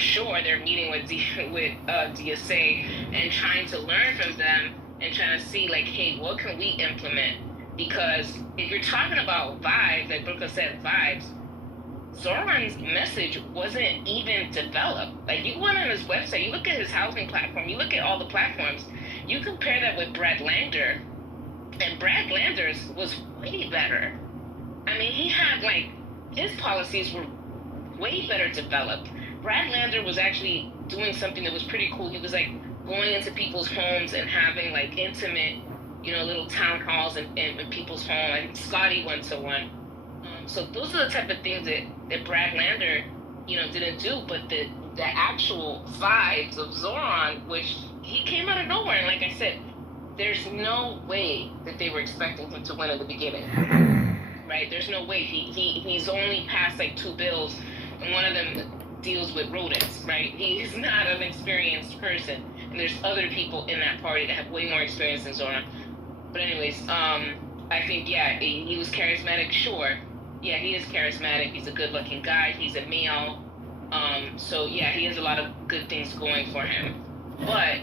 sure they're meeting with DSA and trying to learn from them and trying to see like, hey, what can we implement? Because if you're talking about vibes, like Brooke said, vibes, Zoran's message wasn't even developed. Like, you went on his website, you look at his housing platform, you look at all the platforms, you compare that with Brad Lander, and Brad Lander's was way better. I mean, he had, like, his policies were way better developed. Brad Lander was actually doing something that was pretty cool. He was, like, going into people's homes and having, like, intimate, you know, little town halls in people's home. And Scotty went to one. So those are the type of things that Brad Lander, you know, didn't do. But the actual vibes of Zoran, which he came out of nowhere. And like I said, there's no way that they were expecting him to win in the beginning. Right? There's no way. He's only passed like 2 bills, and one of them deals with rodents, right? He's not an experienced person. And there's other people in that party that have way more experience than Zoran. But anyways, I think, yeah, he was charismatic, sure. Yeah, he is charismatic. He's a good-looking guy. He's a male. So, yeah, he has a lot of good things going for him. But,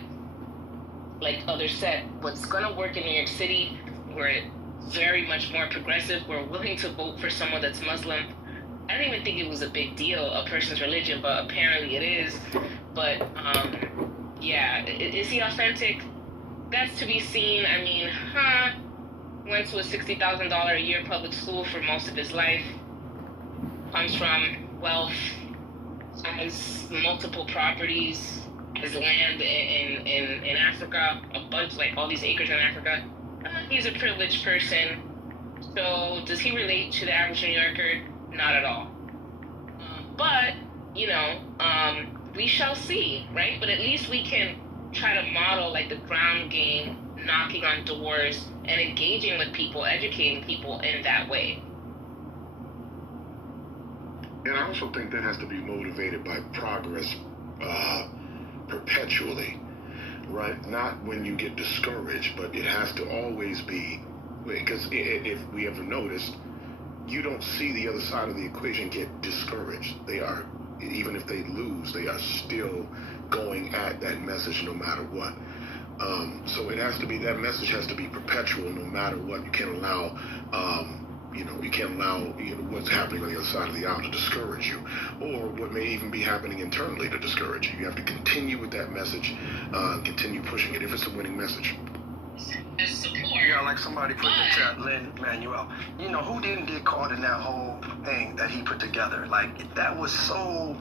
like others said, what's going to work in New York City, we're very much more progressive. We're willing to vote for someone that's Muslim. I didn't even think it was a big deal, a person's religion, but apparently it is. But, yeah, is he authentic? That's to be seen. I mean, went to a $60,000 a year public school for most of his life, comes from wealth, has multiple properties, has land in Africa, a bunch, like all these acres in Africa. He's a privileged person. So does he relate to the average New Yorker? Not at all. But, you know, we shall see, right? But at least we can try to model like the ground game, knocking on doors and engaging with people, educating people in that way. And I also think that has to be motivated by progress perpetually, right? Not when you get discouraged, but it has to always be, because if we ever noticed, you don't see the other side of the equation get discouraged. They are, even if they lose, they are still going at that message no matter what. So it has to be, that message has to be perpetual no matter what. You can't allow, you can't allow what's happening on the other side of the aisle to discourage you, or what may even be happening internally to discourage you. You have to continue with that message, continue pushing it if it's a winning message. Yeah, like somebody put in the chat, Lynn Manuel. You know, who didn't get caught in that whole thing that he put together? Like, that was so